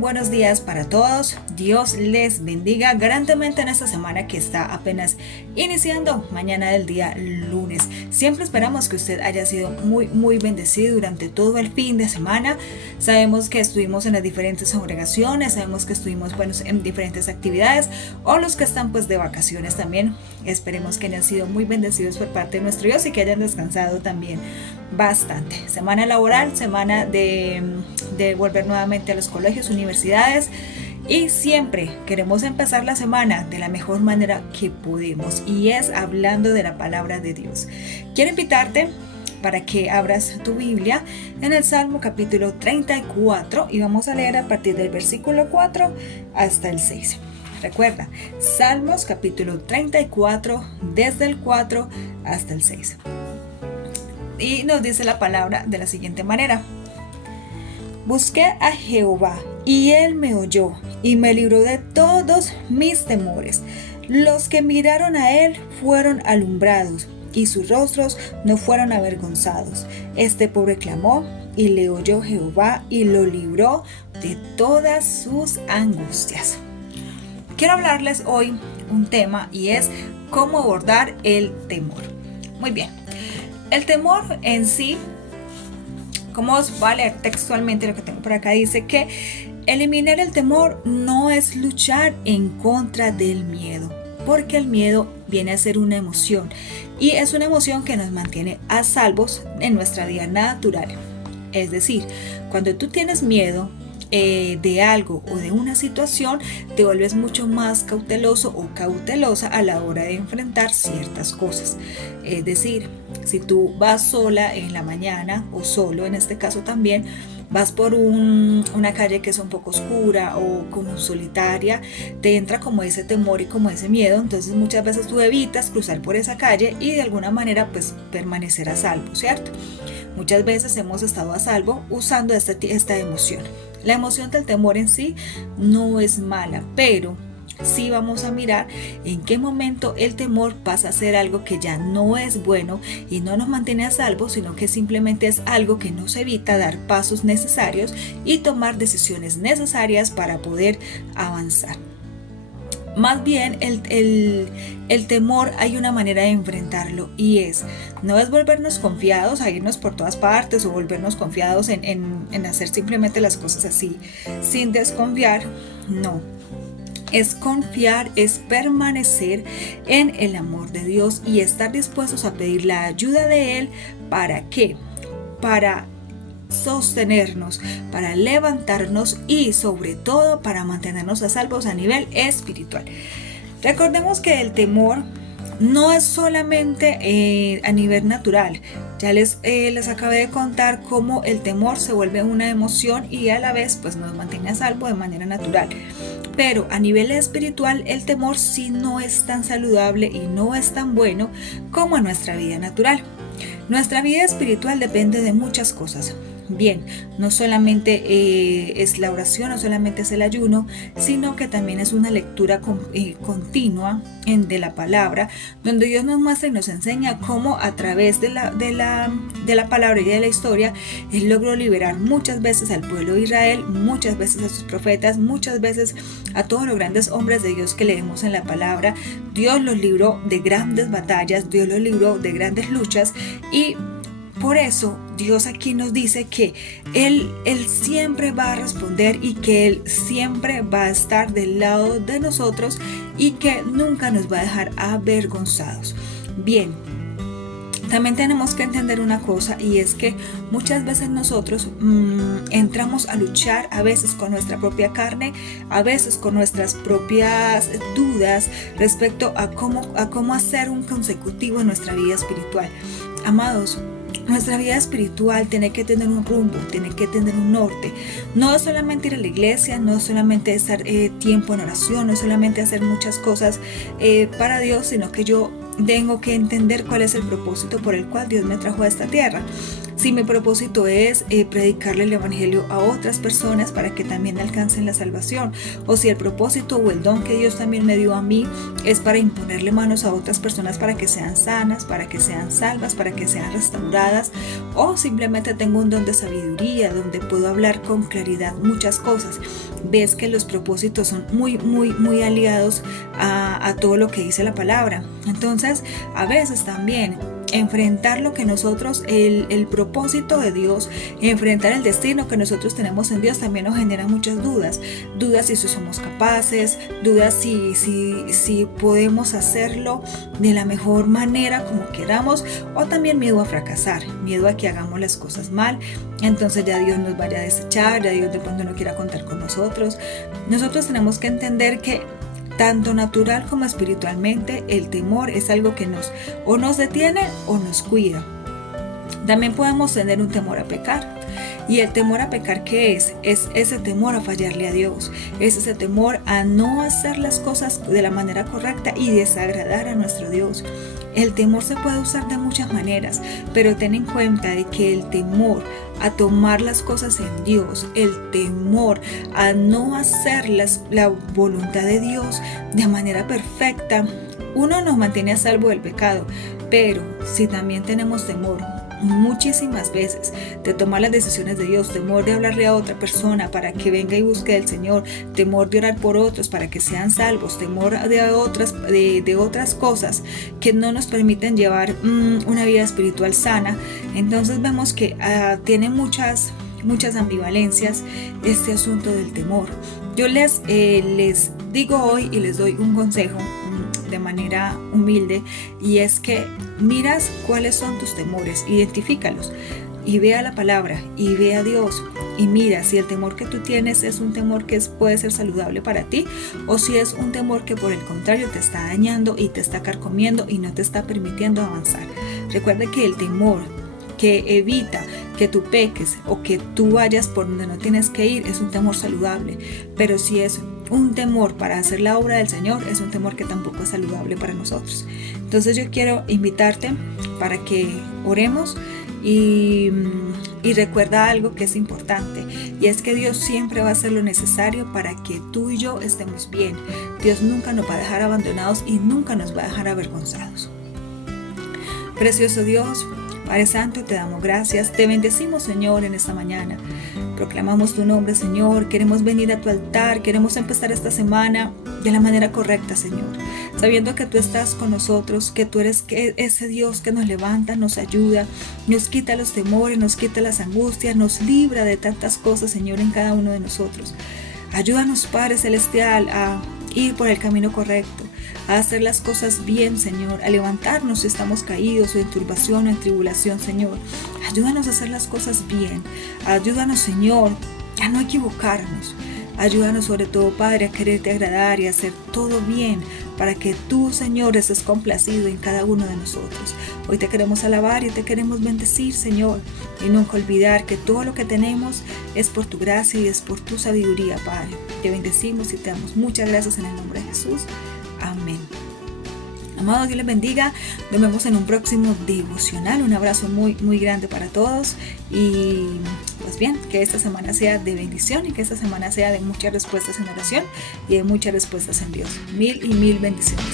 buenos días para todos. Dios les bendiga grandemente en esta semana que está apenas iniciando, mañana del día lunes. Siempre esperamos que usted haya sido muy bendecido durante todo el fin de semana. Sabemos que estuvimos en las diferentes congregaciones, sabemos que estuvimos en diferentes actividades, o los que están de vacaciones también. Esperemos que hayan sido muy bendecidos por parte de nuestro Dios y que hayan descansado también bastante. Semana laboral, semana de volver nuevamente a los colegios, universidades, y siempre queremos empezar la semana de la mejor manera que podemos, y es hablando de la palabra de Dios. Quiero invitarte para que abras tu Biblia en el Salmo capítulo 34 y vamos a leer a partir del versículo 4 hasta el 6. Recuerda, Salmos capítulo 34 desde el 4 hasta el 6. Y nos dice la palabra de la siguiente manera: Busqué a Jehová, y él me oyó, y me libró de todos mis temores. Los que miraron a él fueron alumbrados, y sus rostros no fueron avergonzados. Este pobre clamó, y le oyó Jehová, y lo libró de todas sus angustias. Quiero hablarles hoy un tema, y es cómo abordar el temor. Muy bien. El temor en sí, como os va a leer textualmente lo que tengo por acá, dice que eliminar el temor no es luchar en contra del miedo, porque el miedo viene a ser una emoción, y es una emoción que nos mantiene a salvos en nuestra vida natural. Es decir, cuando tú tienes miedo de algo o de una situación, te vuelves mucho más cauteloso o cautelosa a la hora de enfrentar ciertas cosas. Es decir, si tú vas sola en la mañana, o solo en este caso también, vas por una calle que es un poco oscura o como solitaria, te entra como ese temor y como ese miedo. Entonces muchas veces tú evitas cruzar por esa calle y de alguna manera permanecer a salvo, ¿cierto? Muchas veces hemos estado a salvo usando esta emoción. La emoción del temor en sí no es mala, pero sí vamos a mirar en qué momento el temor pasa a ser algo que ya no es bueno y no nos mantiene a salvo, sino que simplemente es algo que nos evita dar pasos necesarios y tomar decisiones necesarias para poder avanzar. Más bien el temor, hay una manera de enfrentarlo, y no es volvernos confiados a irnos por todas partes, o volvernos confiados en hacer simplemente las cosas así sin desconfiar. No, es confiar, es permanecer en el amor de Dios y estar dispuestos a pedir la ayuda de Él. ¿Para qué? Para sostenernos, para levantarnos y sobre todo para mantenernos a salvos a nivel espiritual. Recordemos que el temor no es solamente a nivel natural. Ya les acabé de contar cómo el temor se vuelve una emoción y a la vez nos mantiene a salvo de manera natural. Pero a nivel espiritual el temor sí no es tan saludable y no es tan bueno como en nuestra vida natural. Nuestra vida espiritual depende de muchas cosas. Bien, no solamente es la oración, no solamente es el ayuno, sino que también es una lectura continua de la palabra, donde Dios nos muestra y nos enseña cómo a través de la palabra y de la historia Él logró liberar muchas veces al pueblo de Israel, muchas veces a sus profetas, muchas veces a todos los grandes hombres de Dios que leemos en la palabra. Dios los libró de grandes batallas, Dios los libró de grandes luchas, y por eso Dios aquí nos dice que Él siempre va a responder, y que Él siempre va a estar del lado de nosotros, y que nunca nos va a dejar avergonzados. Bien, también tenemos que entender una cosa, y es que muchas veces nosotros entramos a luchar, a veces con nuestra propia carne, a veces con nuestras propias dudas respecto a cómo hacer un consecutivo en nuestra vida espiritual. Amados, nuestra vida espiritual tiene que tener un rumbo, tiene que tener un norte. No es solamente ir a la iglesia, no es solamente estar tiempo en oración, no es solamente hacer muchas cosas para Dios, sino que yo tengo que entender cuál es el propósito por el cual Dios me trajo a esta tierra. Si mi propósito es predicarle el evangelio a otras personas para que también alcancen la salvación, o si el propósito o el don que Dios también me dio a mí es para imponerle manos a otras personas para que sean sanas, para que sean salvas, para que sean restauradas, o simplemente tengo un don de sabiduría donde puedo hablar con claridad muchas cosas. Ves que los propósitos son muy aliados a todo lo que dice la palabra. Entonces, a veces también enfrentar lo que nosotros, el propósito de Dios, enfrentar el destino que nosotros tenemos en Dios también nos genera muchas dudas si somos capaces, dudas si podemos hacerlo de la mejor manera como queramos, o también miedo a fracasar, miedo a que hagamos las cosas mal, entonces ya Dios nos vaya a desechar, ya Dios de pronto no quiera contar con nosotros. Nosotros tenemos que entender que tanto natural como espiritualmente, el temor es algo que nos detiene o nos cuida. También podemos tener un temor a pecar. ¿Y el temor a pecar qué es? Es ese temor a fallarle a Dios. Es ese temor a no hacer las cosas de la manera correcta y desagradar a nuestro Dios. El temor se puede usar de muchas maneras, pero ten en cuenta de que el temor a tomar las cosas en Dios, el temor a no hacer la voluntad de Dios de manera perfecta, uno nos mantiene a salvo del pecado. Pero si también tenemos temor muchísimas veces de tomar las decisiones de Dios, temor de hablarle a otra persona para que venga y busque del Señor, temor de orar por otros para que sean salvos, temor de otras cosas que no nos permiten llevar una vida espiritual sana, entonces vemos que tiene muchas ambivalencias este asunto del temor. Yo les digo hoy y les doy un consejo de manera humilde, y es que miras cuáles son tus temores, identifícalos y ve a la palabra y ve a Dios y mira si el temor que tú tienes es un temor que puede ser saludable para ti, o si es un temor que por el contrario te está dañando y te está carcomiendo y no te está permitiendo avanzar. Recuerda que el temor que evita que tú peques o que tú vayas por donde no tienes que ir es un temor saludable, pero si es un temor para hacer la obra del Señor, es un temor que tampoco es saludable para nosotros. Entonces yo quiero invitarte para que oremos y recuerda algo que es importante, y es que Dios siempre va a hacer lo necesario para que tú y yo estemos bien. Dios nunca nos va a dejar abandonados y nunca nos va a dejar avergonzados. Precioso Dios, Padre Santo, te damos gracias, te bendecimos, Señor, en esta mañana. Proclamamos tu nombre, Señor. Queremos venir a tu altar, queremos empezar esta semana de la manera correcta, Señor, sabiendo que tú estás con nosotros, que tú eres ese Dios que nos levanta, nos ayuda, nos quita los temores, nos quita las angustias, nos libra de tantas cosas, Señor, en cada uno de nosotros. Ayúdanos, Padre Celestial, a ir por el camino correcto, a hacer las cosas bien, Señor, a levantarnos si estamos caídos o en turbación o en tribulación, Señor. Ayúdanos a hacer las cosas bien. Ayúdanos, Señor, a no equivocarnos. Ayúdanos sobre todo, Padre, a quererte agradar y a hacer todo bien para que tú, Señor, estés complacido en cada uno de nosotros. Hoy te queremos alabar y te queremos bendecir, Señor, y nunca olvidar que todo lo que tenemos es por tu gracia y es por tu sabiduría, Padre. Te bendecimos y te damos muchas gracias en el nombre de Jesús. Amén. Amados, Dios les bendiga. Nos vemos en un próximo devocional. Un abrazo muy grande para todos. Y pues bien, que esta semana sea de bendición y que esta semana sea de muchas respuestas en oración y de muchas respuestas en Dios. Mil y mil bendiciones.